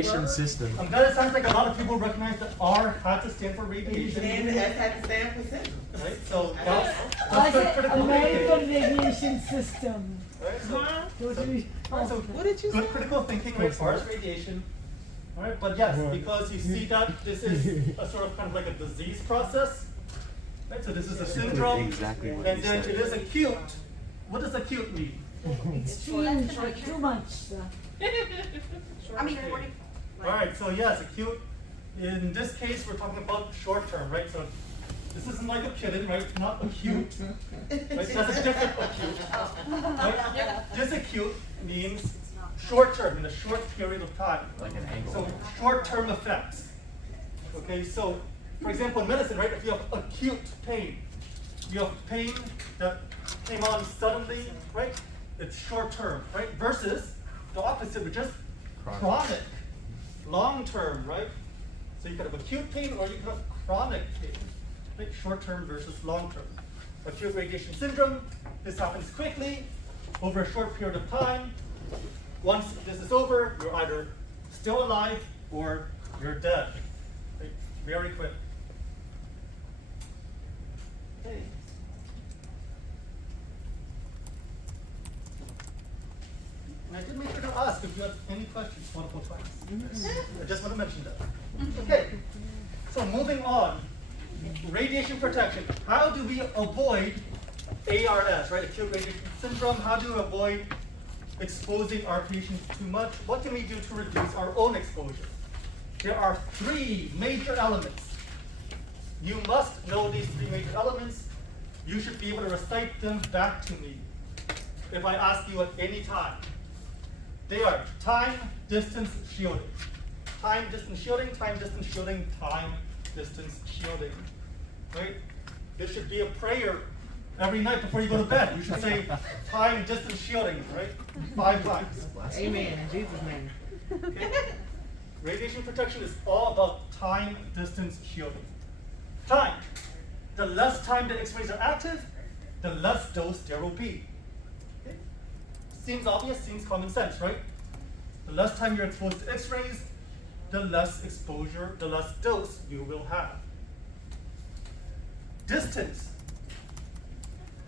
radiation system. I'm glad it sounds like a lot of people recognize that R had to stand for radiation. And the S had to stand for syndrome. Right? So that's I good said critical American thinking. radiation system. Right? So, so What did you good say? critical thinking, right? R is radiation. Alright, but yes, because you see that this is a sort of kind of like a disease process. Right? So this is a syndrome. Exactly what And you then said. it is acute. What does acute mean? Extreme, like too much. I mean, 40. Alright, so yes, acute. In this case, we're talking about short term, right? So this isn't like a kitten, right? It's not acute. Right? That's a different acute. Right? This acute means short term, in a short period of time. Like an angle. So short term effects. Okay, so for example, in medicine, right? If you have acute pain, you have pain that came on suddenly, right? It's short term, right? Versus the opposite, which is chronic, long term, right? So you could have acute pain or you could have chronic pain, right? Short term versus long term. Acute radiation syndrome, this happens quickly over a short period of time. Once this is over, you're either still alive or you're dead. Right? Very quick. Okay. And I did make sure to ask if you had any questions multiple times. I just want to mention that. Okay, so moving on. Radiation protection. How do we avoid ARS, right? Acute radiation syndrome. How do we avoid exposing our patients too much? What can we do to reduce our own exposure? There are three major elements. You must know these three major elements. You should be able to recite them back to me if I ask you at any time. They are time, distance, shielding. Time, distance, shielding, time, distance, shielding, time, distance, shielding. Right? There should be a prayer every night before you go to bed. You should say time, distance, shielding, right? 5 times. Amen. In Jesus' name. Okay? Radiation protection is all about time, distance, shielding. Time. The less time the X-rays are active, the less dose there will be. Okay? Seems obvious, seems common sense, right? The less time you're exposed to X-rays, the less exposure, the less dose you will have. Distance.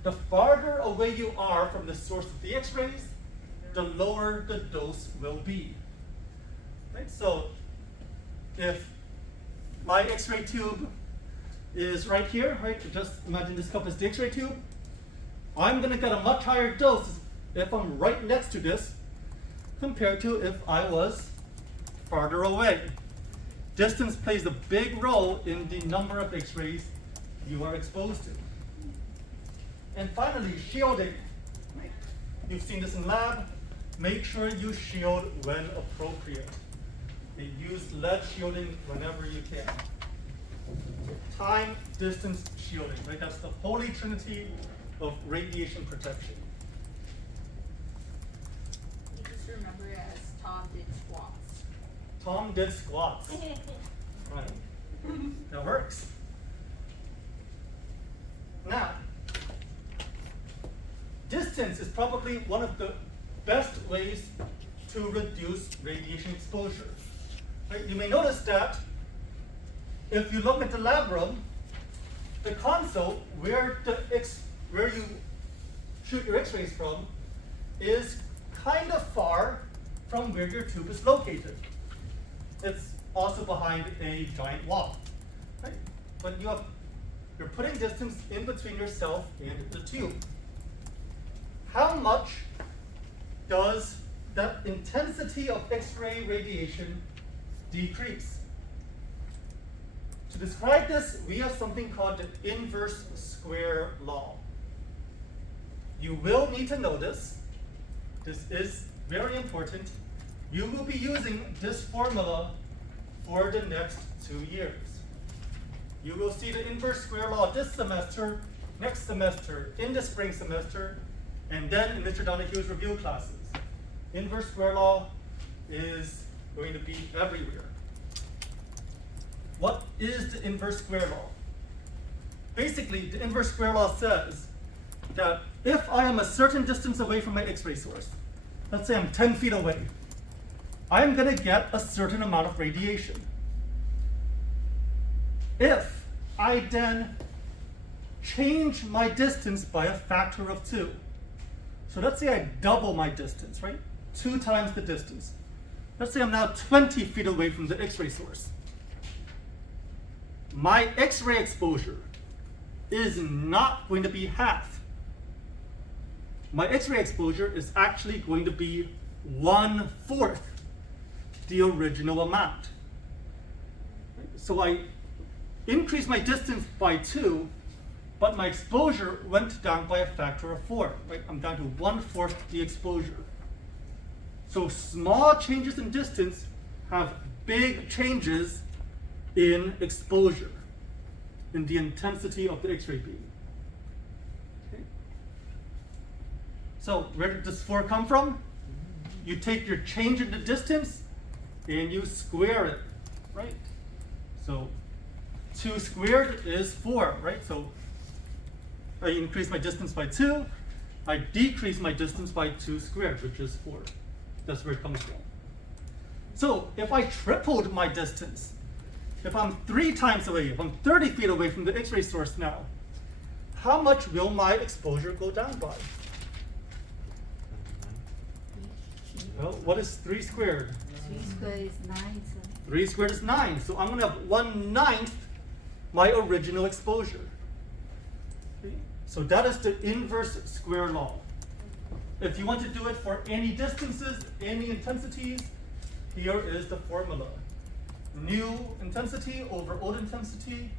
The farther away you are from the source of the X-rays, the lower the dose will be. Right? So if my X-ray tube is right here, right? Just imagine this cup is the X-ray tube. I'm going to get a much higher dose if I'm right next to this compared to if I was farther away. Distance plays a big role in the number of X-rays you are exposed to. And finally, shielding. You've seen this in lab. Make sure you shield when appropriate. And use lead shielding whenever you can. Time, distance, shielding. Right? That's the holy trinity of radiation protection. You just remember it as Tom did squats. Tom did squats. Right. That works. Now, distance is probably one of the best ways to reduce radiation exposure. Right? You may notice that if you look at the lab room, the console where you shoot your X-rays from is kind of far from where your tube is located. It's also behind a giant wall. Right? But you're putting distance in between yourself and the tube. How much does that intensity of X-ray radiation decrease? To describe this, we have something called the inverse square law. You will need to know this. This is very important. You will be using this formula for the next 2 years. You will see the inverse square law this semester, next semester, in the spring semester, and then in Mr. Donohue's review classes. Inverse square law is going to be everywhere. What is the inverse square law? Basically, the inverse square law says that if I am a certain distance away from my X-ray source, let's say I'm 10 feet away, I'm going to get a certain amount of radiation. If I then change my distance by a factor of 2, so let's say I double my distance, right? 2 times the distance. Let's say I'm now 20 feet away from the X-ray source. My X-ray exposure is not going to be half. My X-ray exposure is actually going to be 1/4 the original amount. So I increased my distance by 2, but my exposure went down by a factor of 4. Right? I'm down to 1/4 the exposure. So small changes in distance have big changes in exposure, in the intensity of the X-ray beam. Okay. So where did this 4 come from? You take your change in the distance and you square it, right? So 2 squared is 4, right? So I increase my distance by 2, I decrease my distance by 2 squared, which is 4. That's where it comes from. So if I tripled my distance, if I'm 3 times away, if I'm 30 feet away from the X-ray source now, how much will my exposure go down by? Well, what is 3 squared? 3 squared is 9, so 3 squared is 9, so I'm going to have 1/9 my original exposure. Okay? So that is the inverse square law. If you want to do it for any distances, any intensities, here is the formula. New intensity over old intensity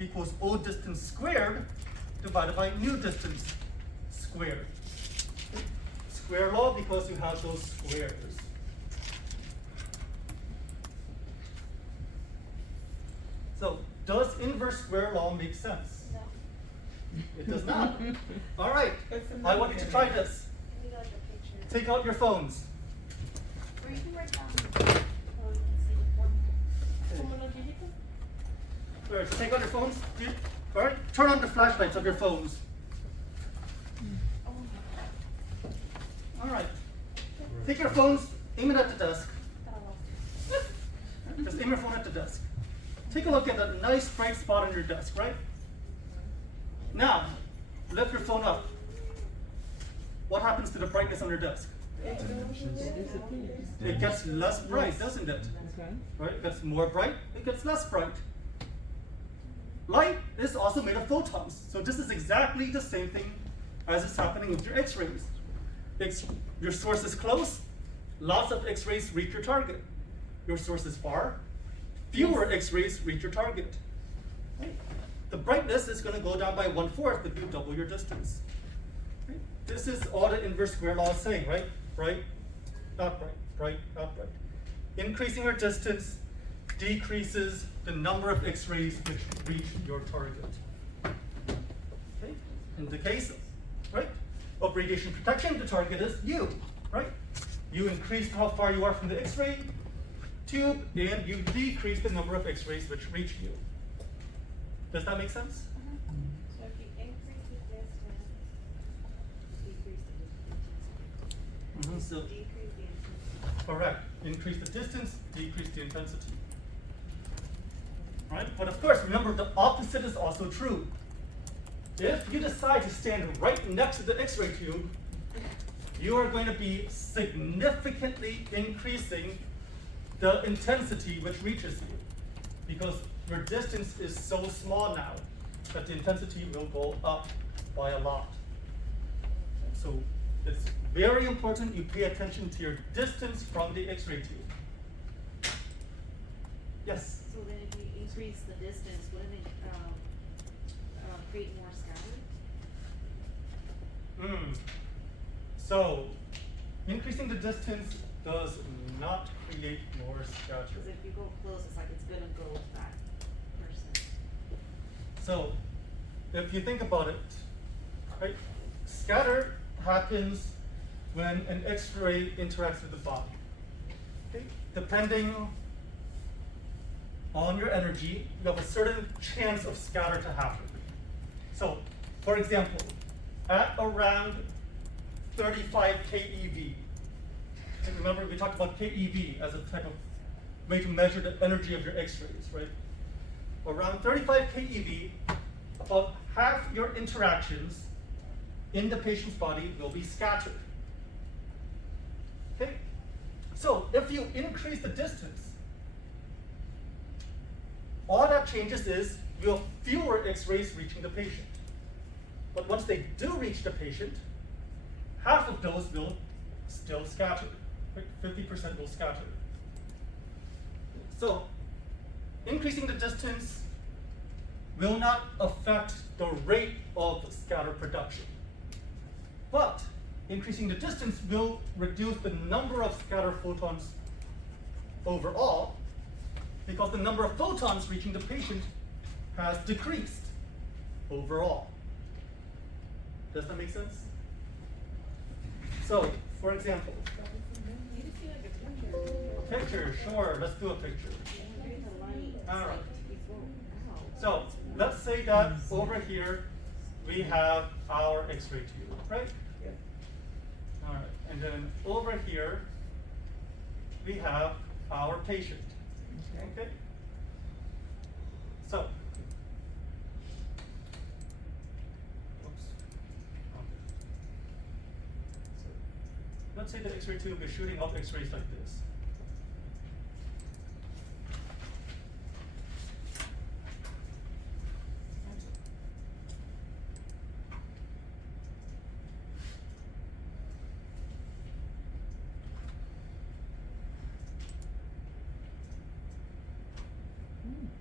equals old distance squared divided by new distance squared. Square law because you have those squares. So, does inverse square law make sense? No. It does not. All right, I want you to try this. Can we go to the picture? Take out your phones. Or you can write down so we can see the form. All right, so take out your phones. All right, turn on the flashlights of your phones. Oh, All right, take your phones, aim it at the desk. Just aim your phone at the desk. Take a look at that nice bright spot on your desk, right? Now, lift your phone up. What happens to the brightness on your desk? It gets less bright, doesn't it? Okay. Right? It gets more bright, it gets less bright. Light is also made of photons. So this is exactly the same thing as is happening with your X-rays. Your source is close, lots of X-rays reach your target. Your source is far, fewer X-rays reach your target. Right? The brightness is going to go down by 1/4 if you double your distance. Right? This is all the inverse square law is saying, right? Bright, not bright, bright, not bright. Increasing your distance decreases the number of X-rays which reach your target. Okay? In the case, right, of radiation protection, the target is you, right? You increase how far you are from the X-ray tube, and you decrease the number of X-rays which reach you. Does that make sense? so if you increase the distance, decrease the distance. So, Decrease the intensity. correct. Increase the distance, decrease the intensity. Right? But of course, remember the opposite is also true. If you decide to stand right next to the X-ray tube, you are going to be significantly increasing the intensity which reaches you, because your distance is so small now that the intensity will go up by a lot. So it's very important you pay attention to your distance from the X-ray tube. Yes? So then if you increase the distance, wouldn't it create more scattering? So increasing the distance does not create more Because scattering. if you go close, it's like it's gonna go to that person. So, if you think about it, right, scatter happens when an X-ray interacts with the body. Okay? Depending on your energy, you have a certain chance of scatter to happen. So, for example, at around 35 keV, And remember, we talked about KeV as a type of way to measure the energy of your X-rays, right? Around 35 keV, about half your interactions in the patient's body will be scattered. Okay? So if you increase the distance, all that changes is you have fewer X-rays reaching the patient. But once they do reach the patient, half of those will still scatter. Right? 50% will scatter. So increasing the distance will not affect the rate of scatter production. But increasing the distance will reduce the number of scatter photons overall, because the number of photons reaching the patient has decreased overall. Does that make sense? So, for example, a picture, sure, let's do a picture. All right. So, let's say that over here we have our X-ray tube, right? Yep. All right, and then over here we have our patient. Okay. So, oops. Okay. So, let's say the X-ray tube is shooting out X-rays like this.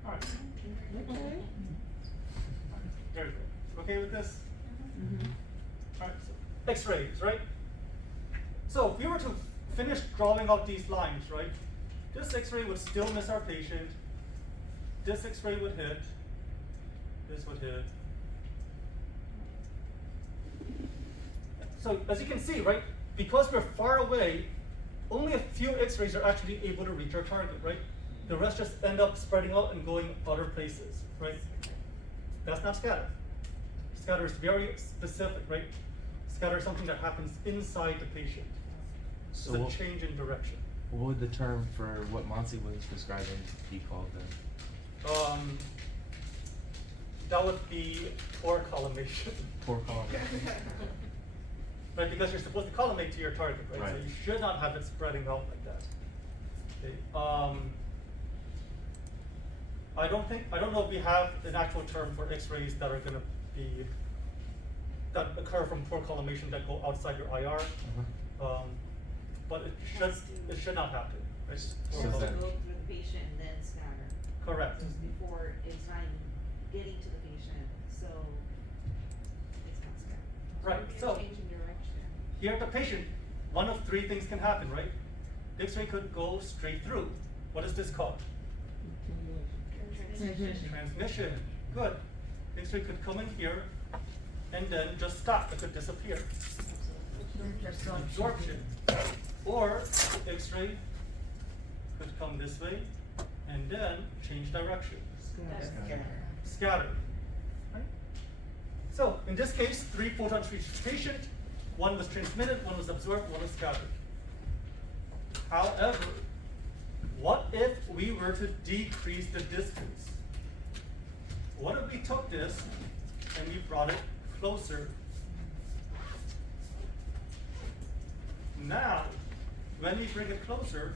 All right. Okay. Very good. Okay with this? Mm-hmm. All right. So X-rays, right? So if we were to finish drawing out these lines, right? This X-ray would still miss our patient. This X-ray would hit. This would hit. So as you can see, right? Because we're far away, only a few X-rays are actually able to reach our target, right? The rest just end up spreading out and going other places, right? That's not scatter. Scatter is very specific, right? Scatter is something that happens inside the patient. So It's what, a change in direction. what would the term for what Monty was describing be called then? That would be poor collimation. Poor column. Right, because you're supposed to collimate to your target, right? So Right. you should not have it spreading out like that. Okay. I don't know if we have an actual term for X-rays that are gonna be, that occur from poor collimation that go outside your IR. Uh-huh. But it should not happen. Right? So Or Poor to then- go collimation. through the patient and then scatter. Correct. Before it's not even getting to the patient, so it's not scatter. Right, so Change in direction. here at the patient, one of three things can happen, right? The X-ray could go straight through. What is this called? Transmission. Transmission. Good. X-ray could come in here and then just stop. It could disappear. Absorption. Or the X-ray could come this way and then change direction. Scatter. Right? So in this case, 3 photons reached the patient. 1 was transmitted, 1 was absorbed, 1 was scattered. However, what if we were to decrease the distance? What if we took this and we brought it closer? Now, when we bring it closer,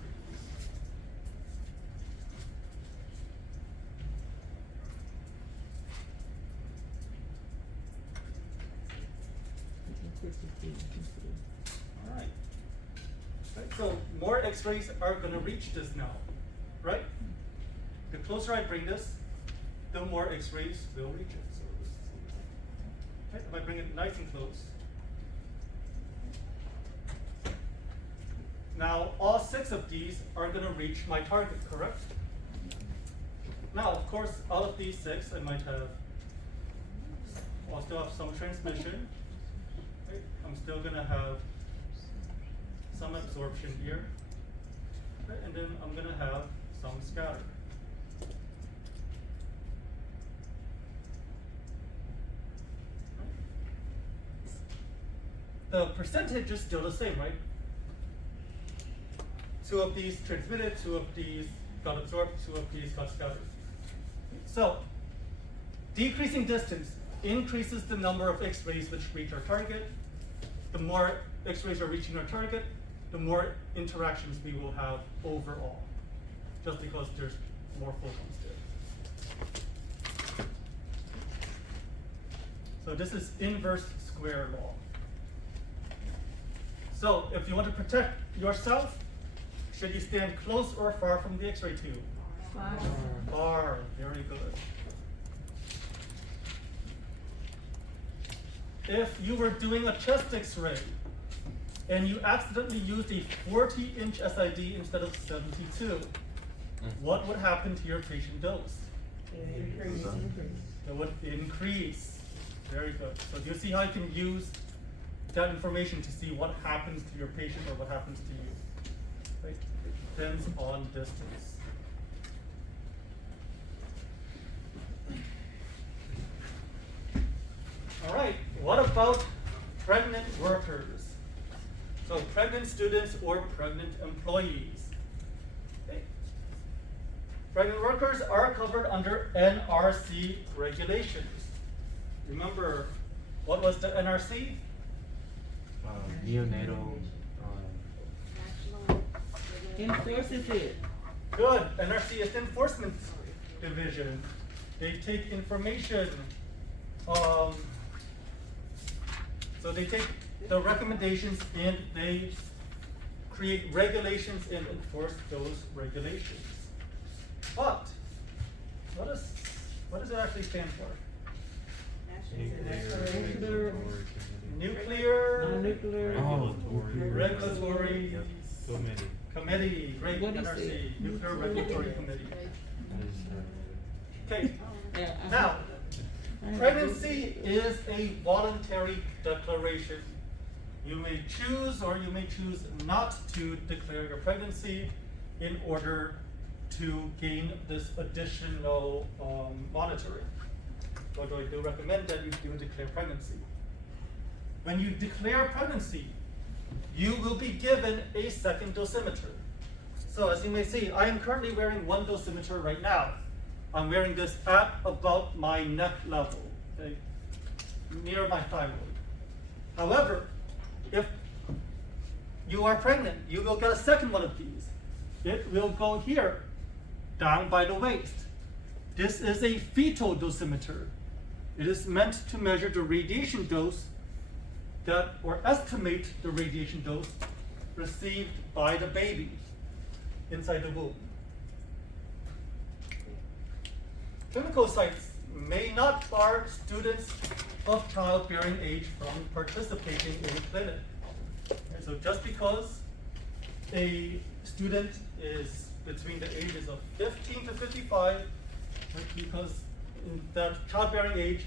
all right. Right, so more X-rays are going to reach this now, right? The closer I bring this, the more X-rays will reach it. So this is, right, if I bring it nice and close. Now all 6 of these are going to reach my target, correct? Now, of course, out of these 6, I might have, I'll still have some transmission. Right? I'm still going to have some absorption here, right? And then I'm going to have some scatter. The percentage is still the same, right? 2 of these transmitted, 2 of these got absorbed, 2 of these got scattered. So, decreasing distance increases the number of X-rays which reach our target. The more X-rays are reaching our target, the more interactions we will have overall, just because there's more photons there. So this is inverse square law. So if you want to protect yourself, should you stand close or far from the X-ray tube? Far. Far, very good. If you were doing a chest X-ray and you accidentally used a 40-inch SID instead of 72, what would happen to your patient dose? Increase. It would increase. Very good. So do you see how you can use that information to see what happens to your patient or what happens to you? Right? It depends on distance. All right, what about pregnant workers? So pregnant students or pregnant employees. Okay. Pregnant workers are covered under NRC regulations. Remember, what was the NRC? Neonatal. National. Enforces it. Good. NRC is the enforcement division. They take information. So they take the recommendations and they create regulations and enforce those regulations. But what does it actually stand for? Nuclear. Nuclear Non-nuclear. Regulatory Committee. Great, What is NRC, it? Nuclear Regulatory Committee. Okay, Yeah, now, pregnancy is a voluntary declaration. You may choose or you may choose not to declare your pregnancy in order to gain this additional monitoring. Although I do recommend that you do declare pregnancy. When you declare pregnancy, you will be given a second dosimeter. So as you may see, I am currently wearing one dosimeter right now. I'm wearing this at about my neck level, okay, near my thyroid. However, if you are pregnant, you will get a second one of these. It will go here, down by the waist. This is a fetal dosimeter. It is meant to measure the radiation dose or estimate the radiation dose received by the baby inside the womb. Clinical sites may not bar students of childbearing age from participating in clinic. And so just because a student is between the ages of 15 to 55, right, because that childbearing age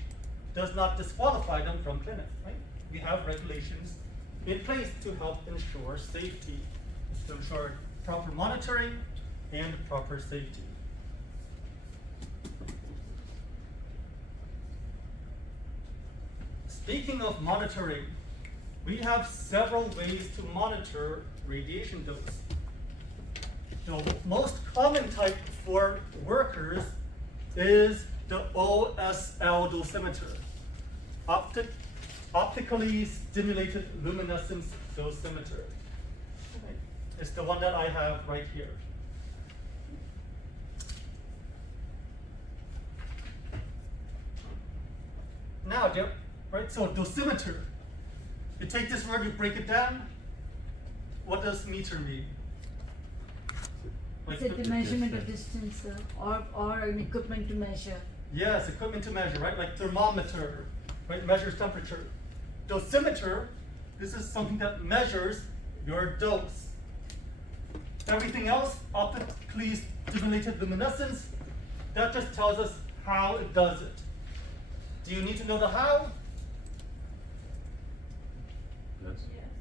does not disqualify them from clinic, right? We have regulations in place to help ensure safety, to ensure proper monitoring and proper safety. Speaking of monitoring, we have several ways to monitor radiation dose. The most common type for workers is the OSL dosimeter, optically stimulated luminescence dosimeter. It's the one that I have right here. Now, right, so dosimeter, you take this word, you break it down. What does meter mean? Is it the measurement of distance or an equipment to measure? Yes, equipment to measure, right? Like thermometer, right? Measures temperature. Dosimeter, this is something that measures your dose. Everything else, optically stimulated luminescence, that just tells us how it does it. Do you need to know the how? Yes.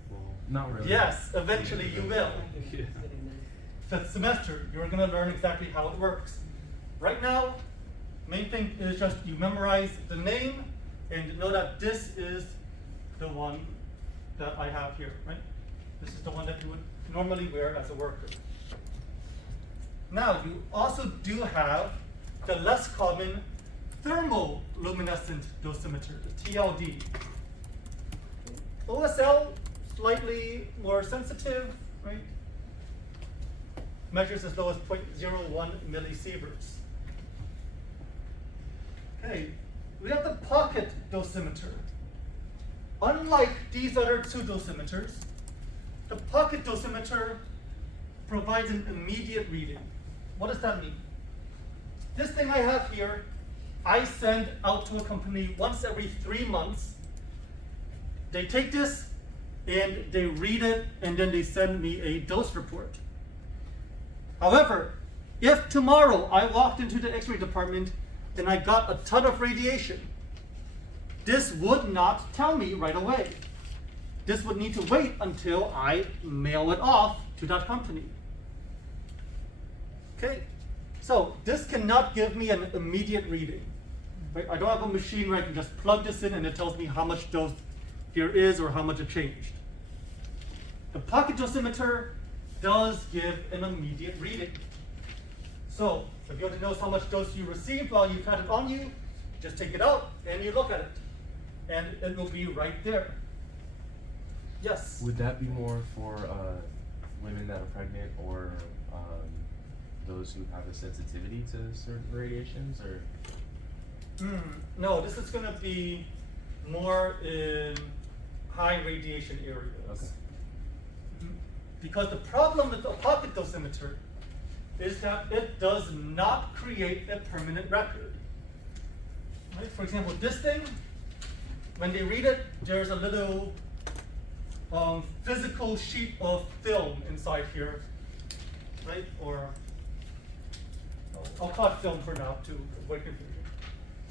Well, not really. Yes, eventually you will. Yeah. Fifth semester, you're going to learn exactly how it works. Right now, main thing is just you memorize the name and know that this is the one that I have here, right? This is the one that you would normally wear as a worker. Now, you also do have the less common thermoluminescent dosimeter, the TLD. OSL, slightly more sensitive, right? Measures as low as 0.01 millisieverts. Okay, we have the pocket dosimeter. Unlike these other two dosimeters, the pocket dosimeter provides an immediate reading. What does that mean? This thing I have here, I send out to a company once every 3 months. They take this and they read it, and then they send me a dose report. However, if tomorrow I walked into the X-ray department and I got a ton of radiation, this would not tell me right away. This would need to wait until I mail it off to that company. Okay, so this cannot give me an immediate reading. Right? I don't have a machine where I can just plug this in and it tells me how much dose there is or how much it changed. The pocket dosimeter does give an immediate reading. So if you want to know how much dose you received while you've had it on you, just take it out and you look at it. And it will be right there. Yes? Would that be more for women that are pregnant or those who have a sensitivity to certain radiations, or? No, this is going to be more in high radiation areas. Okay. Because the problem with the pocket dosimeter is that it does not create a permanent record. Right? For example, this thing, when they read it, there's a little physical sheet of film inside here, right? Or I'll call it film for now to avoid confusion.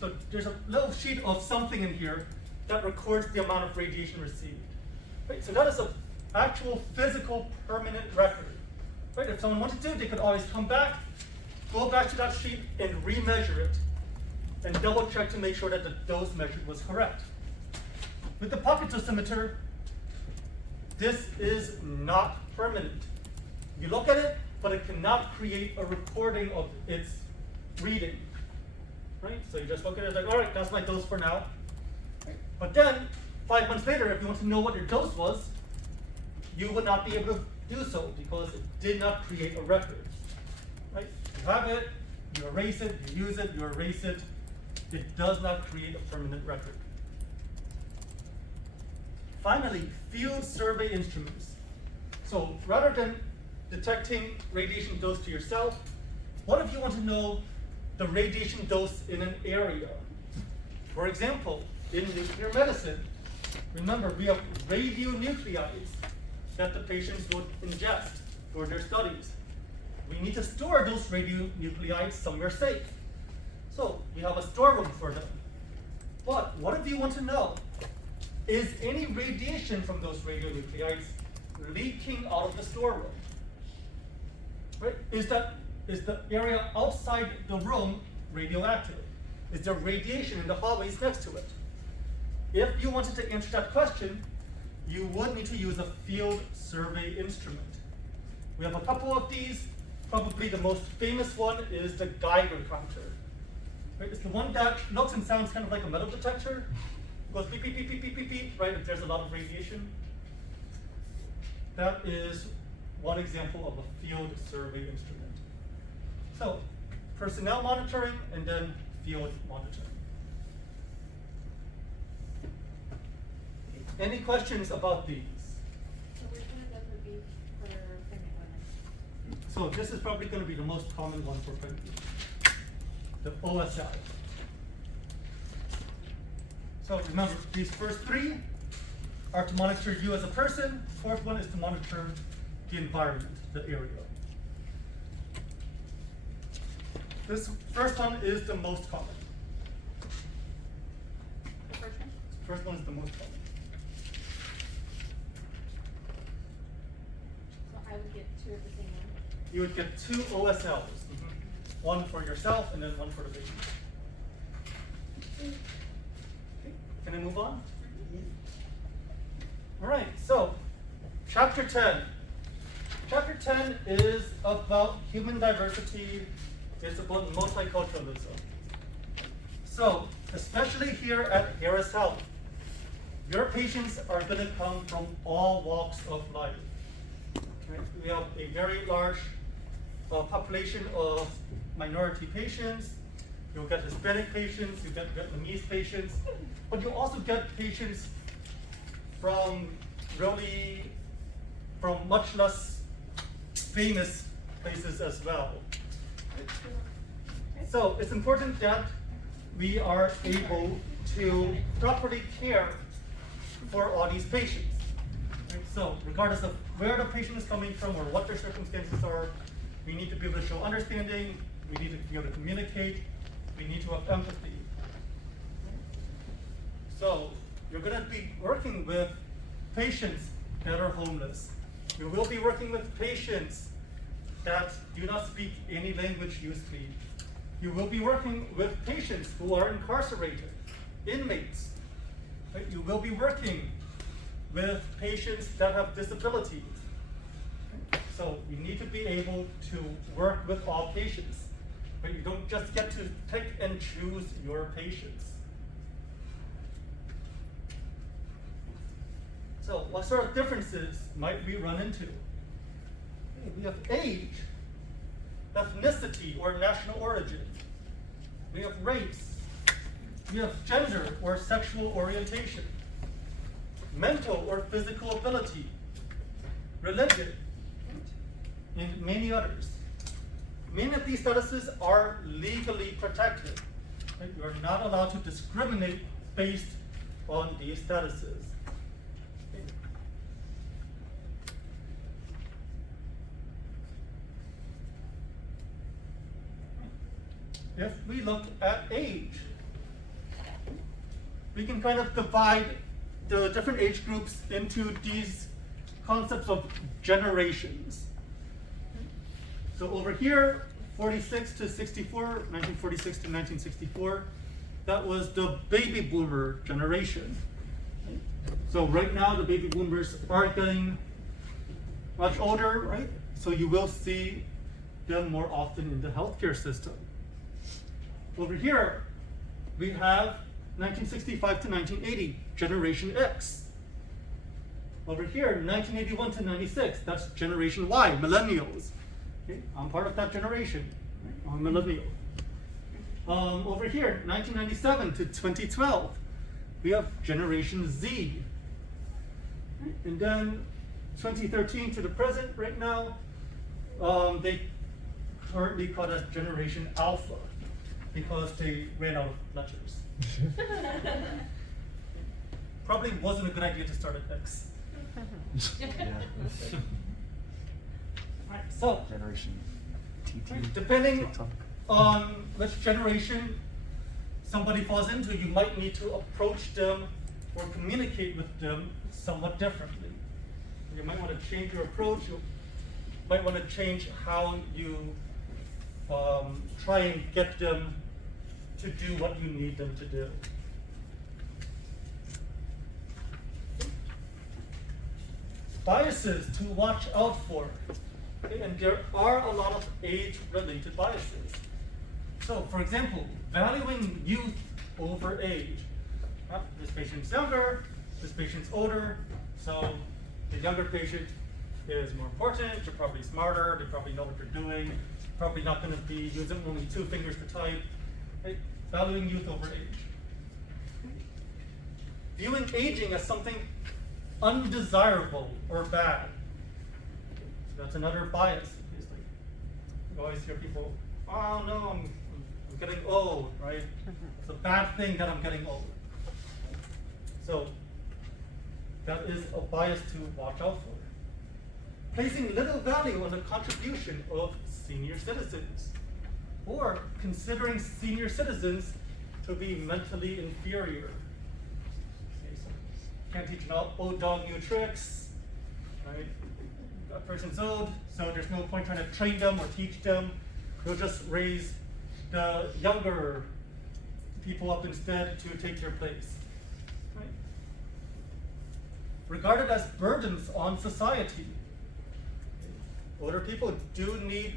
So there's a little sheet of something in here that records the amount of radiation received. Right? So that is an actual physical permanent record. Right? If someone wanted to, they could always come back, go back to that sheet and remeasure it, and double check to make sure that the dose measured was correct. With the pocket dosimeter, this is not permanent. You look at it, but it cannot create a recording of its reading. Right? So you just look at it like, all right, that's my dose for now. Right? But then, 5 months later, if you want to know what your dose was, you would not be able to do so because it did not create a record. Right? You have it, you erase it, you use it, you erase it. It does not create a permanent record. Finally, field survey instruments. So rather than detecting radiation dose to yourself, what if you want to know the radiation dose in an area? For example, in nuclear medicine, remember we have radionuclides that the patients would ingest for their studies. We need to store those radionuclides somewhere safe. So we have a storeroom for them. But what if you want to know, is any radiation from those radionuclides leaking out of the storeroom? Right? Is the area outside the room radioactive? Is there radiation in the hallways next to it? If you wanted to answer that question, you would need to use a field survey instrument. We have a couple of these. Probably the most famous one is the Geiger counter. Right? It's the one that looks and sounds kind of like a metal detector. It goes beep, beep, beep, beep, beep, beep, beep, right, if there's a lot of radiation. That is one example of a field survey instrument. So, personnel monitoring and then field monitoring. Any questions about these? So which one of them would be for pregnant women? So this is probably going to be the most common one for pregnant. The OSL. So remember, these first three are to monitor you as a person. The fourth one is to monitor the environment, the area. This first one is the most common. The first one? First one is the most common. So I would get two of the same one. You would get 2 OSLs. One for yourself and then one for the baby. Okay. Can I move on? All right, so chapter 10, Chapter 10 is about human diversity, it's about multiculturalism. So, especially here at Harris Health, your patients are going to come from all walks of life. Right? We have a very large population of minority patients. You'll get Hispanic patients, you get Vietnamese patients, but you also get patients from much less famous places as well. So it's important that we are able to properly care for all these patients. Right? So regardless of where the patient is coming from or what their circumstances are, we need to be able to show understanding, we need to be able to communicate, we need to have empathy. So you're going to be working with patients that are homeless. You will be working with patients that do not speak any language you speak. You will be working with patients who are incarcerated, inmates. Right? You will be working with patients that have disabilities. So you need to be able to work with all patients. But you don't just get to pick and choose your patients. So what sort of differences might we run into? We have age, ethnicity or national origin. We have race. We have gender or sexual orientation, mental or physical ability, religion, and many others. Many of these statuses are legally protected. Right? You are not allowed to discriminate based on these statuses. Okay. If we look at age, we can kind of divide the different age groups into these concepts of generations. So over here, 46 to 64, 1946 to 1964, that was the baby boomer generation. So right now, the baby boomers are getting much older, right? So you will see them more often in the healthcare system. Over here, we have 1965 to 1980, Generation X. Over here, 1981 to 96, that's Generation Y, millennials. Okay, I'm part of that generation. Right? I'm a millennial. Over here, 1997 to 2012, we have Generation Z. Right? And then 2013 to the present, right now, they currently call that Generation Alpha because they ran out of letters. Probably wasn't a good idea to start at X. Yeah. Right, so, Generation TT. depending TikTok. on which generation somebody falls into, you might need to approach them or communicate with them somewhat differently. You might want to change your approach. You might want to change how you try and get them to do what you need them to do. Biases to watch out for. Okay, and there are a lot of age-related biases. So, for example, valuing youth over age. This patient's younger, this patient's older, so the younger patient is more important, they're probably smarter, they probably know what they're doing, probably not going to be using only 2 fingers to type. Right? Valuing youth over age. Viewing aging as something undesirable or bad. That's another bias. You always hear people, oh no, I'm getting old, right? It's a bad thing that I'm getting old. So that is a bias to watch out for. Placing little value on the contribution of senior citizens, or considering senior citizens to be mentally inferior. Okay, so can't teach an old dog new tricks, right? That person's old, so there's no point trying to train them or teach them. You'll just raise the younger people up instead to take their place. Right? Regarded as burdens on society. older people do need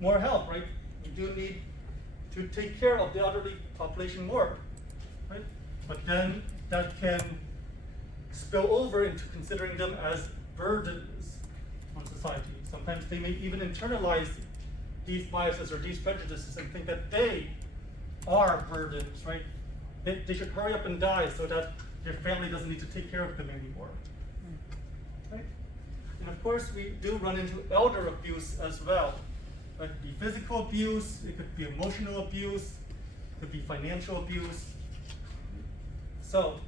more help, right? We do need to take care of the elderly population more, right? But then that can spill over into considering them as burdens on society. Sometimes they may even internalize these biases or these prejudices and think that they are burdens, right? They should hurry up and die so that their family doesn't need to take care of them anymore. Right? And of course, we do run into elder abuse as well. It could be physical abuse, it could be emotional abuse, it could be financial abuse. So,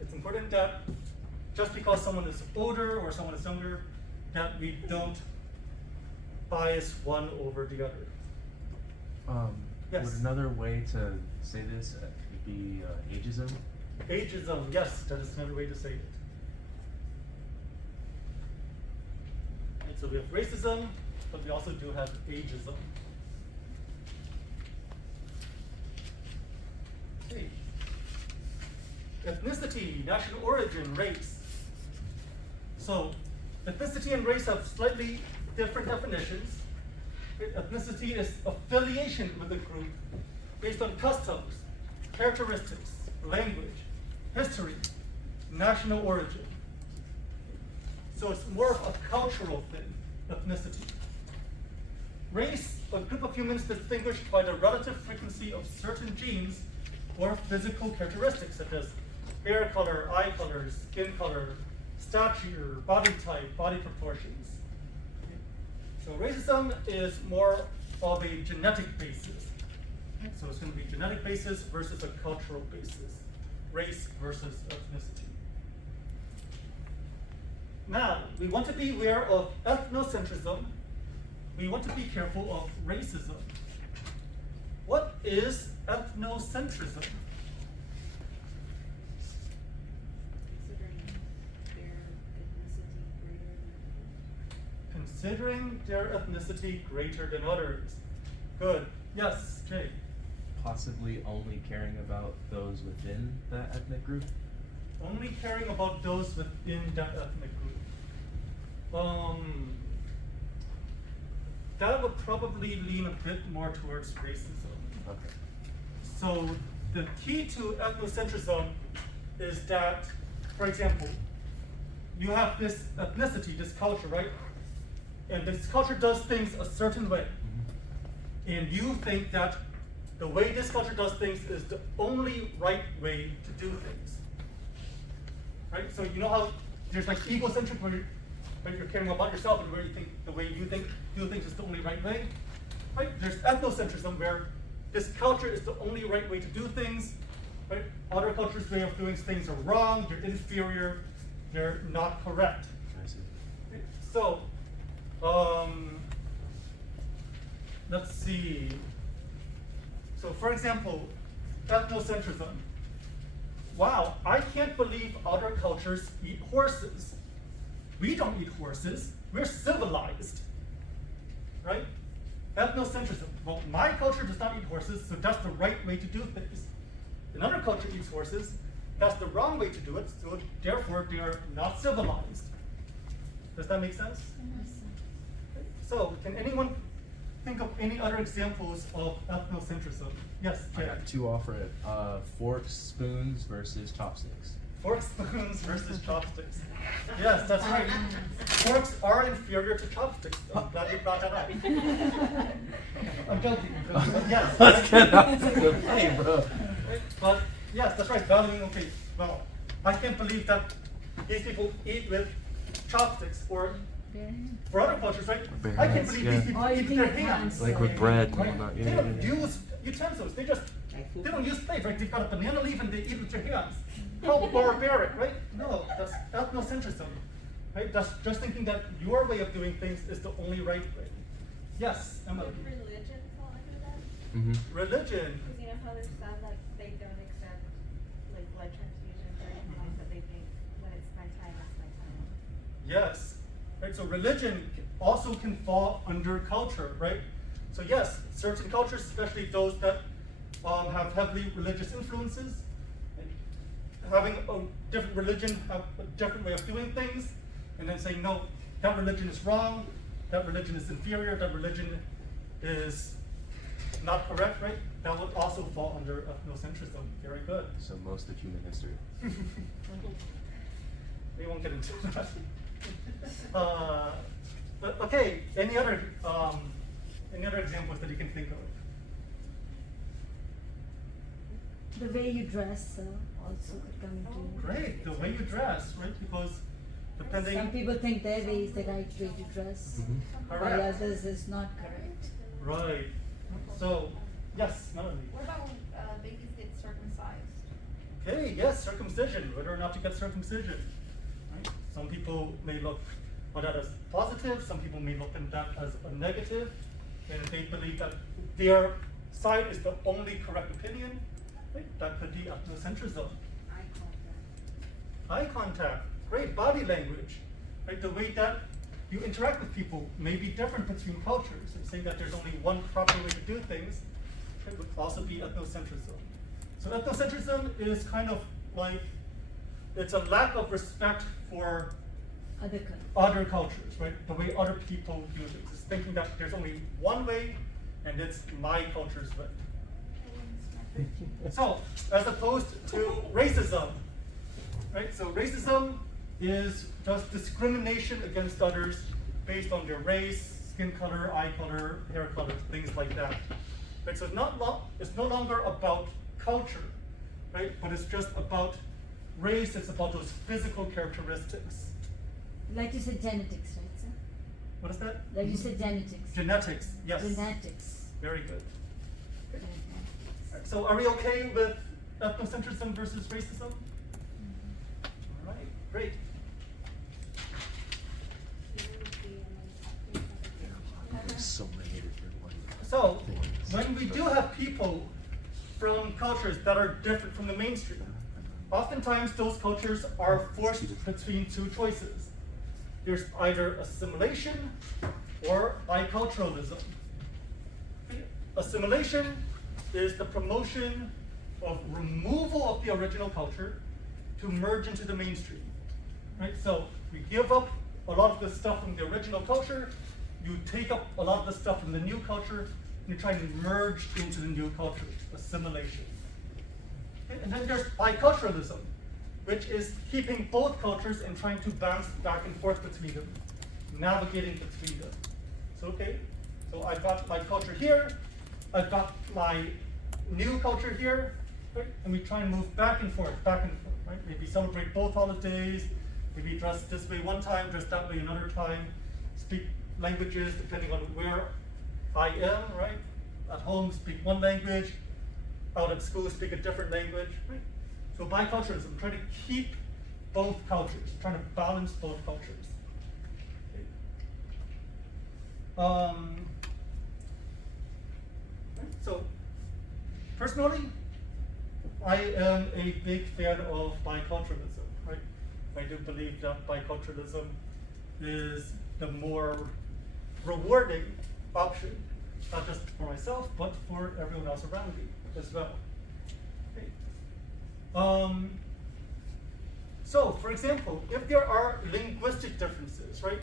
it's important that just because someone is older or someone is younger, that we don't bias one over the other. Yes. Would another way to say this be ageism? Ageism, yes, that is another way to say it. And so we have racism, but we also do have ageism. Okay. Ethnicity, national origin, race. So, ethnicity and race have slightly different definitions. Ethnicity is affiliation with a group based on customs, characteristics, language, history, national origin. So it's more of a cultural thing, ethnicity. Race, a group of humans distinguished by the relative frequency of certain genes or physical characteristics such as hair color, eye color, skin color, stature, body type, body proportions. So racism is more of a genetic basis. So it's going to be genetic basis versus a cultural basis. Race versus ethnicity. Now, we want to be aware of ethnocentrism. We want to be careful of racism. What is ethnocentrism? Considering their ethnicity greater than others. Considering their ethnicity greater than others. Good. Yes, Jay. Possibly only caring about those within that ethnic group? Only caring about those within that ethnic group. That would probably lean a bit more towards racism. Okay. So the key to ethnocentrism is that, for example, you have this ethnicity, this culture, right? And this culture does things a certain way. And you think that the way this culture does things is the only right way to do things. Right? So you know how there's like egocentric where you're caring about yourself and where you think the way you think do things is the only right way. Right? There's ethnocentrism where this culture is the only right way to do things. Right? Other cultures' way of doing things are wrong, they're inferior, they're not correct. I see. Right? So let's see. So for example, ethnocentrism. Wow, I can't believe other cultures eat horses. We don't eat horses, we're civilized. Right? Ethnocentrism. Well, my culture does not eat horses, so that's the right way to do things. Another culture eats horses, that's the wrong way to do it, so therefore they are not civilized. Does that make sense? So, can anyone think of any other examples of ethnocentrism? Yes, I Jay. got two offer it. Forks, spoons versus chopsticks. Forks, spoons versus chopsticks. Yes, that's right. Forks are inferior to chopsticks. I'm glad you brought that up. I'm joking. But yes. Let's get out of the play, bro. But yes, that's right. Valuing, okay, well, I can't believe that these people eat with chopsticks or for other cultures, right? Bare I can't hands, believe yeah. these people Or eat with eating their with hands. hands. Like with bread and Right? whatnot. They Yeah, don't yeah, yeah. use utensils. They don't use plates, right? They've got a banana leaf and they eat with their hands. Mm-hmm. How barbaric, right? No, that's ethnocentrism, right? That's just thinking that your way of doing things is the only right way. Yes, Emily. Would religion fall under that? Mm-hmm. Religion. Because you know how there's some that they don't accept like blood transfusions or anything like that. They think when it's my time, it's my time. Yes, right. So religion also can fall under culture, right? So yes, certain cultures, especially those that have heavily religious influences, having a different religion have a different way of doing things, and then saying, no, that religion is wrong, that religion is inferior, that religion is not correct, right? That would also fall under ethnocentrism. Very good. So most of human history. We won't get into that. But okay, any other examples that you can think of? The way you dress also could come into. Great, the way you dress, right? Because depending. Some people think their way is the right way to dress, while Correct. others is not correct. Right. So, yes, Melanie. What about when babies get circumcised? Okay, yes, circumcision, whether or not you get circumcision. Right? Some people may look at that as positive, some people may look at that as a negative, and if they believe that their side is the only correct opinion, right? That could be ethnocentrism. Eye contact. Eye contact, great. Body language, right? The way that you interact with people may be different between cultures. And saying that there's only one proper way to do things, it would also be ethnocentrism. So ethnocentrism is kind of like, it's a lack of respect for Other countries. other cultures, right? The way other people do things. It's thinking that there's only one way, and it's my culture's way. So, as opposed to racism, right? So racism is just discrimination against others based on their race, skin color, eye color, hair color, things like that. Right? So it's no longer about culture, right? But it's just about race. It's about those physical characteristics. Like you said, genetics, right, sir? What is that? Like you said, genetics. Genetics. Yes. Genetics. Very good. Genetics. So are we okay with ethnocentrism versus racism? All right, great. So many different ones. So when we do have people from cultures that are different from the mainstream, oftentimes those cultures are forced between two choices. There's either assimilation or biculturalism. Assimilation is the promotion of removal of the original culture to merge into the mainstream. Right? So we give up a lot of the stuff from the original culture, you take up a lot of the stuff from the new culture, and you try to merge into the new culture, assimilation. Okay? And then there's biculturalism, which is keeping both cultures and trying to bounce back and forth between them, navigating between them. So okay, so I've got my culture here, I've got my new culture here, right? And we try and move back and forth, right? Maybe celebrate both holidays, maybe dress this way one time, dress that way another time, speak languages depending on where I am, right? At home, speak one language, out at school, speak a different language, right? So biculturalism, trying to keep both cultures, trying to balance both cultures. Okay. So, personally, I am a big fan of biculturalism, right? I do believe that biculturalism is the more rewarding option, not just for myself, but for everyone else around me as well. Okay. So, for example, if there are linguistic differences, right?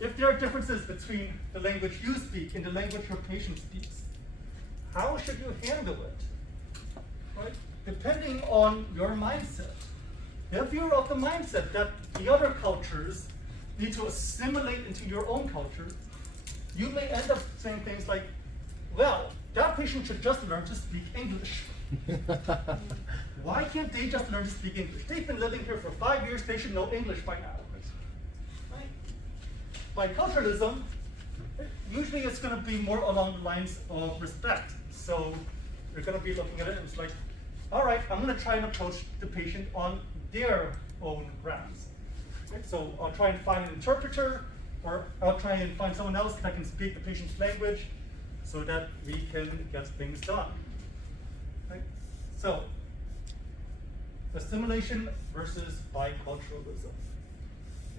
If there are differences between the language you speak and the language your patient speaks, how should you handle it? Right? Depending on your mindset. If you're of the mindset that the other cultures need to assimilate into your own culture, you may end up saying things like, well, that patient should just learn to speak English. Why can't they just learn to speak English? They've been living here for 5 years, they should know English by now. Right? Biculturalism, usually it's going to be more along the lines of respect. So you're going to be looking at it and it's like, all right, I'm going to try and approach the patient on their own grounds. Okay? So I'll try and find an interpreter, or I'll try and find someone else that can speak the patient's language so that we can get things done. Okay? So, assimilation versus biculturalism.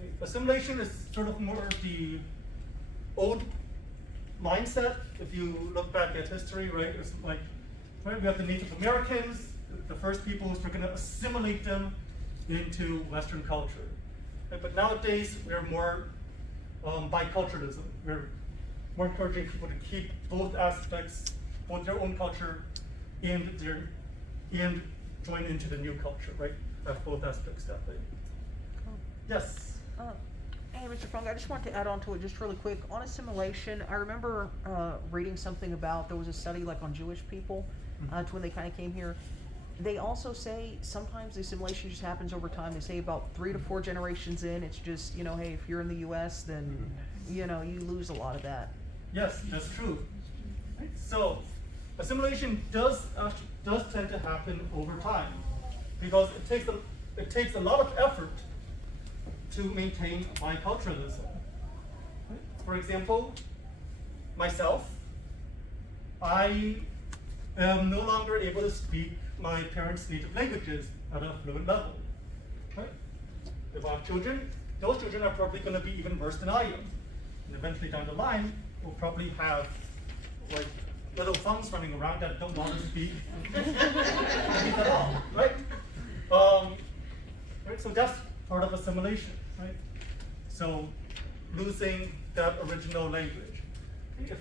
Okay? Assimilation is sort of more the old mindset. If you look back at history, right, it's like, right, we have the Native Americans, The first peoples, we're gonna assimilate them into Western culture. Right? But nowadays, we're more biculturalism. We're more encouraging people to keep both aspects, both their own culture and join into the new culture, right? Have both aspects that way. Yes. Hey, Mr. Phung, I just want to add on to it just really quick. On assimilation, I remember reading something about, there was a study like on Jewish people to when they kind of came here. They also say sometimes the assimilation just happens over time. They say about 3 to 4 generations in, it's just, you know, hey, if you're in the US, then, you know, you lose a lot of that. Yes, that's true. Right? So, assimilation does tend to happen over time because it takes a lot of effort to maintain biculturalism. Right? For example, myself, I am no longer able to speak my parents' native languages at a fluent level. Right? If I have children, those children are probably going to be even worse than I am. And eventually down the line, we'll probably have like little Phungs running around that don't want to speak Chinese at all, right? Right? So that's part of assimilation, right? So losing that original language. If,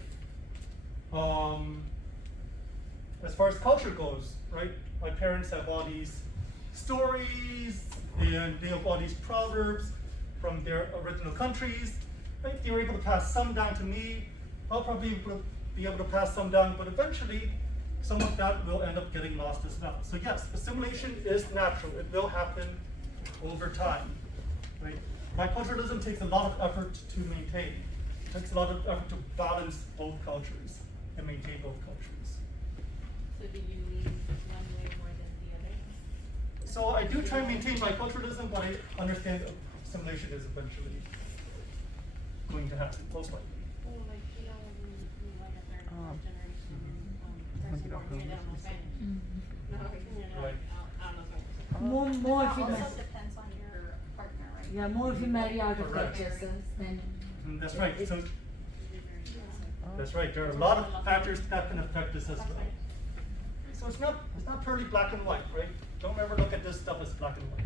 as far as culture goes, right? My parents have all these stories and they have all these proverbs from their original countries. Right? They were able to pass some down to me. I'll probably be able to pass some down, but eventually some of that will end up getting lost as well. So yes, assimilation is natural. It will happen over time. Right? Biculturalism takes a lot of effort to maintain. It takes a lot of effort to balance both cultures and maintain both cultures. So do you lean one way more than the other? So I do try and maintain biculturalism, but I understand assimilation is eventually going to happen, most likely. Well, like, you know, when we like a third generation person born here that don't know Spanish. No, you know, Right. I don't know Spanish. More if you Also marry. depends on your partner, right? Yeah, more if you marry out of Correct. culture, so then. That's right. So Yeah. that's right. There are a lot of factors that can affect this as well. So it's not purely black and white, right? Don't ever look at this stuff as black and white.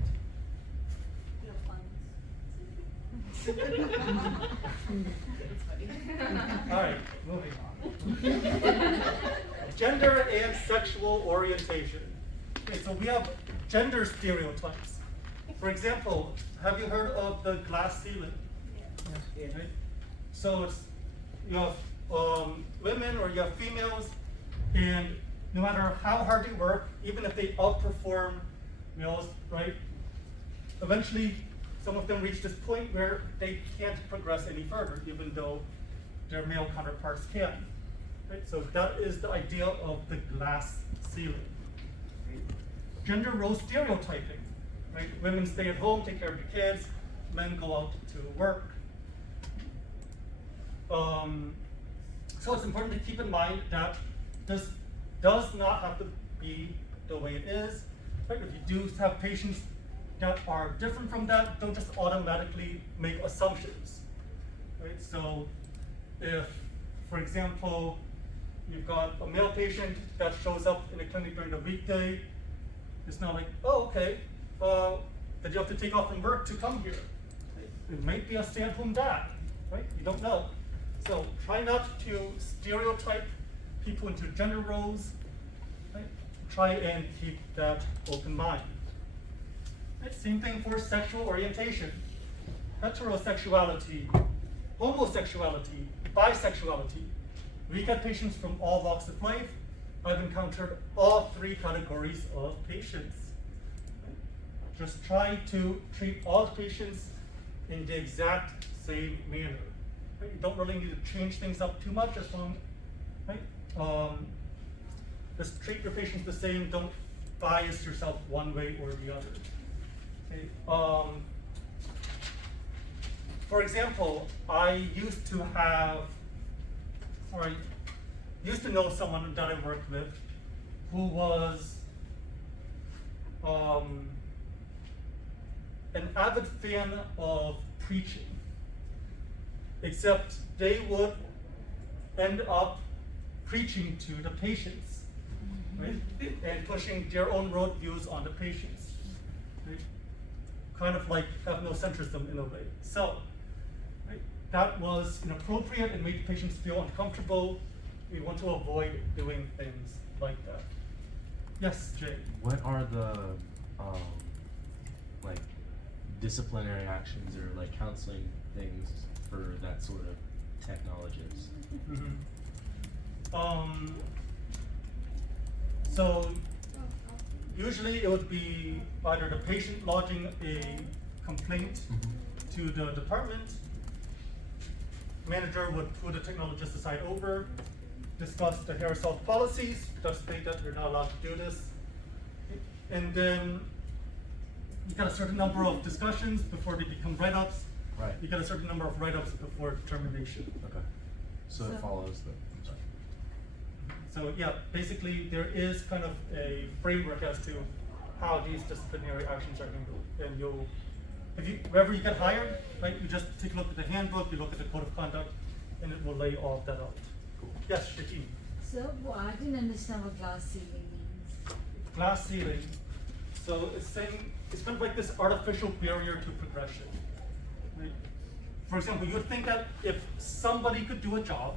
You have funds. All right, moving on. Gender and sexual orientation. Okay, so we have gender stereotypes. For example, have you heard of the glass ceiling? Yeah. Right? So it's you have women or you have females, and no matter how hard they work, even if they outperform males, right? Eventually, some of them reach this point where they can't progress any further, even though their male counterparts can. Right? So that is the idea of the glass ceiling. Right? Gender role stereotyping. Right? Women stay at home, take care of the kids. Men go out to work. So it's important to keep in mind that this does not have to be the way it is. Right? If you do have patients that are different from that, don't just automatically make assumptions. Right? So if, for example, you've got a male patient that shows up in the clinic during the weekday, it's not like, oh, okay, did you have to take off from work to come here? It might be a stay-at-home dad, right? You don't know. So try not to stereotype people into gender roles. Right? Try and keep that open mind. Right? Same thing for sexual orientation. Heterosexuality, homosexuality, bisexuality. We get patients from all walks of life. I've encountered all 3 categories of patients. Just try to treat all patients in the exact same manner. Right? You don't really need to change things up too much as long, right? Just treat your patients the same. Don't bias yourself one way or the other. Okay. For example, I used to know someone that I worked with who was an avid fan of preaching, except they would end up preaching to the patients. right? And pushing their own worldviews on the patients, right? Kind of like have no centrism in a way. So, right, that was inappropriate and made patients feel uncomfortable. We want to avoid doing things like that. Yes, Jay. What are the like disciplinary actions or like counseling things for that sort of technologist? So usually it would be either the patient lodging a complaint to the department. Manager would put the technologist aside over, discuss the hair assault policies, just state that you're not allowed to do this. And then you got a certain number of discussions before they become write-ups. Right. You got a certain number of write-ups before termination. Okay. So it follows the. I'm sorry. So yeah, basically there is kind of a framework as to how these disciplinary actions are handled. And you'll, wherever you get hired, right, you just take a look at the handbook, you look at the code of conduct, and it will lay all of that out. Cool. Yes, Shakeen. So I didn't understand what glass ceiling means. Glass ceiling. So it's saying, it's kind of like this artificial barrier to progression. Right? For example, you would think that if somebody could do a job,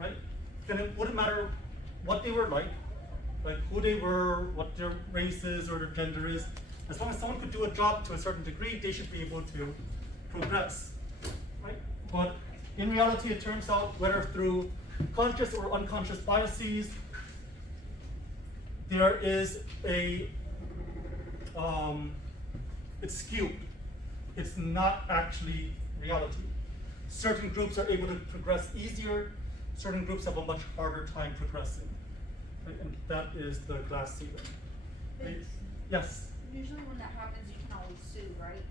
right, then it wouldn't matter what they were like who they were, what their race is or their gender is. As long as someone could do a job to a certain degree, they should be able to progress, right? But in reality, it turns out whether through conscious or unconscious biases, there is it's skewed. It's not actually reality. Certain groups are able to progress easier, certain groups have a much harder time progressing. Right? And that is the glass ceiling. Right? Yes? Usually when that happens, you can always sue, right?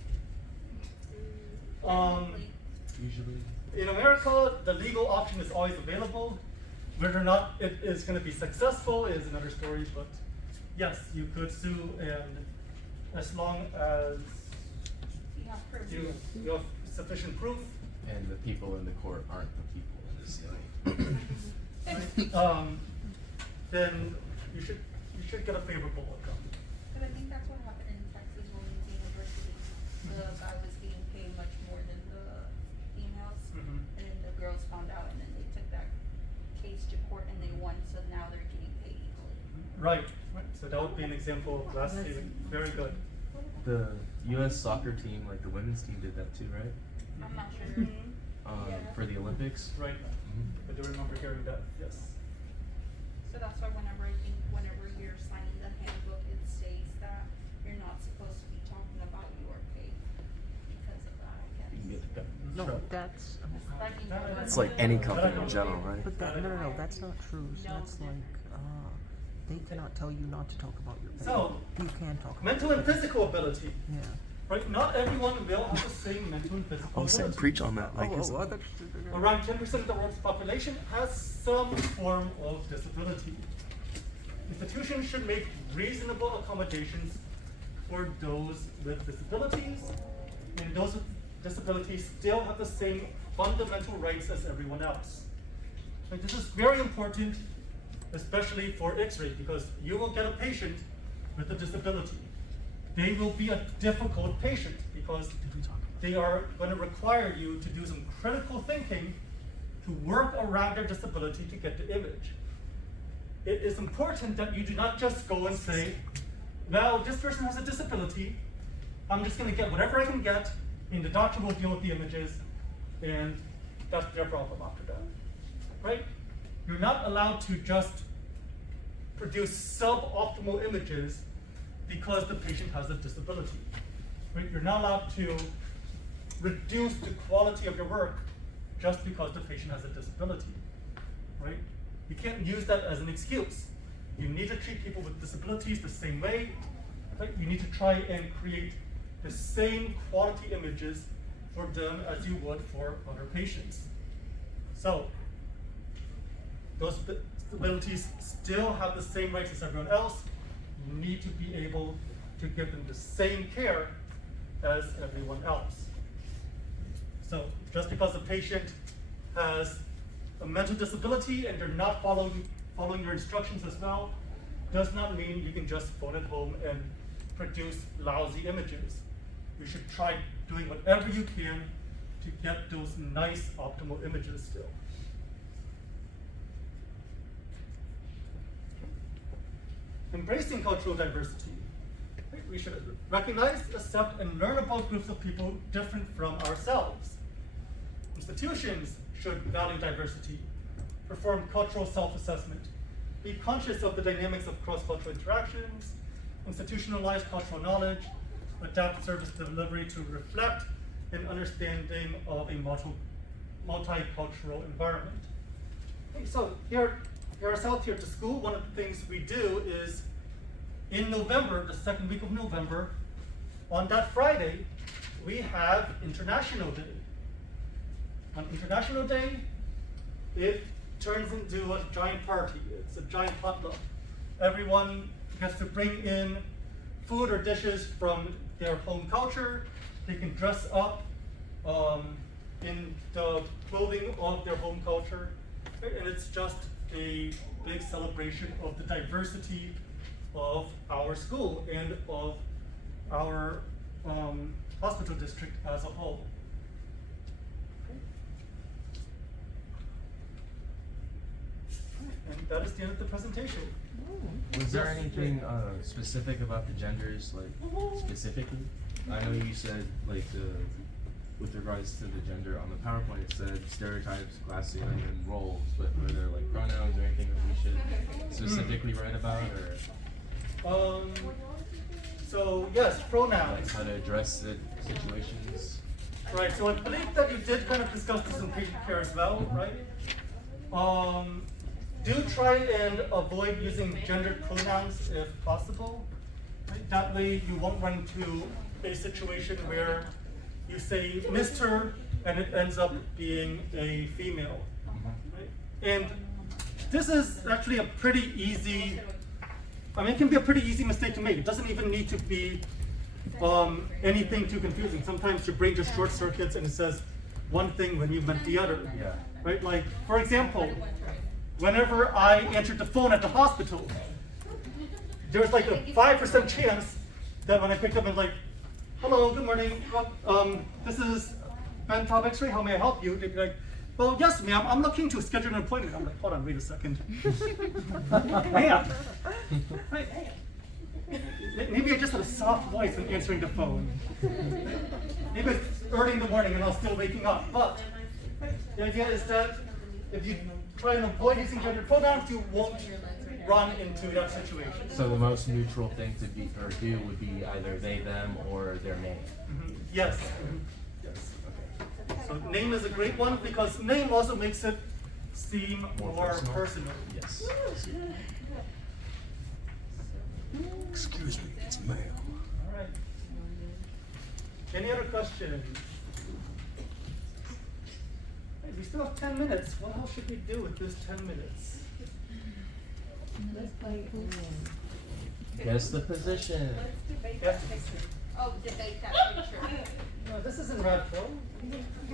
Usually. In America, the legal option is always available. Whether or not it is going to be successful is another story, but yes, you could sue, and as long as You have proof. you have sufficient proof, And the people in the court aren't the people in the city. then you should get a favorable outcome. But I think that's what happened in Texas Williams University. The guy was getting paid much more than the females, Mhm. and then the girls found out, and then they took that case to court and they won, so now they're getting paid equally. Right. So that would be an example of glass ceiling. Very good. The U.S. soccer team, like the women's team, did that too, right? I'm not sure. Yeah. For the Olympics. Right. I do remember hearing that. Yes. So that's why whenever you're signing the handbook, it states that you're not supposed to be talking about your pay because of that, I guess. You can get the No, trouble. that's, It's like any company in general, right? but that, no, that's not true. So that's like, they cannot tell you not to talk about your pay. So, You can talk about mental and physical ability. Yeah. Right? Not everyone will have the same mental and physical Oh, Sam, ability. preach on that. Like, it's, Around 10% of the world's population has some form of disability. Institutions should make reasonable accommodations for those with disabilities, and those with disabilities still have the same fundamental rights as everyone else. And this is very important, especially for X-ray, because you will get a patient with a disability. They will be a difficult patient because they are going to require you to do some critical thinking to work around their disability to get the image. It is important that you do not just go and say, well, this person has a disability, I'm just going to get whatever I can get, and the doctor will deal with the images, and that's their problem after that, right? You're not allowed to just produce suboptimal images because the patient has a disability, right? You're not allowed to reduce the quality of your work just because the patient has a disability, right? You can't use that as an excuse. You need to treat people with disabilities the same way, right? You need to try and create the same quality images for them as you would for other patients. So, those disabilities still have the same rights as everyone else. You need to be able to give them the same care as everyone else. So just because a patient has a mental disability and you're not following your instructions as well, does not mean you can just phone it home and produce lousy images. You should try doing whatever you can to get those nice optimal images still. Embracing cultural diversity. We should recognize, accept, and learn about groups of people different from ourselves. Institutions should value diversity, perform cultural self-assessment, be conscious of the dynamics of cross-cultural interactions, institutionalize cultural knowledge, adapt service delivery to reflect an understanding of a multicultural environment. Okay, so here ourselves here at the school, one of the things we do is in November, the second week of November, on that Friday, we have International Day. On International Day, it turns into a giant party. It's a giant potluck. Everyone gets to bring in food or dishes from their home culture. They can dress up in the clothing of their home culture. And it's just a big celebration of the diversity of our school and of our hospital district as a whole. And that is the end of the presentation. Was there anything specific about the genders, like specifically? I know you said like with regards to the gender on the PowerPoint, it said stereotypes, classing, and roles. But were there like pronouns or anything that we should specifically write about, or So yes, pronouns. like how to address the situations? Right. So I believe that you did kind of discuss this in patient care as well, right? Do try and avoid using gendered pronouns if possible. Right? That way you won't run into a situation where you say Mr. and it ends up being a female. Right? And this is actually a pretty easy, it can be a pretty easy mistake to make. It doesn't even need to be anything too confusing. Sometimes your brain just short circuits and it says one thing when you meant the other. Yeah. Right? Like, for example, whenever I answered the phone at the hospital, there was like a 5% chance that when I picked up and like, hello, good morning, this is Ben Top X-ray, how may I help you? They'd be like, well, yes, ma'am, I'm looking to schedule an appointment. I'm like, hold on, wait a second. Ma'am. Right. Maybe I just had a soft voice when answering the phone. Maybe it's early in the morning and I was still waking up, but the idea is that if you try and avoid using gendered pronouns, you won't run into that situation. So the most neutral thing to be or do would be either they, them, or their name. Yes. Yes. So name is a great one because name also makes it seem more personal. Yes. Excuse me, it's ma'am. All right. Any other questions? Hey, we still have 10 minutes. What else should we do with this 10 minutes? Guess the position. Let's debate Yes. that picture. Oh, debate that picture. No, this isn't Radford.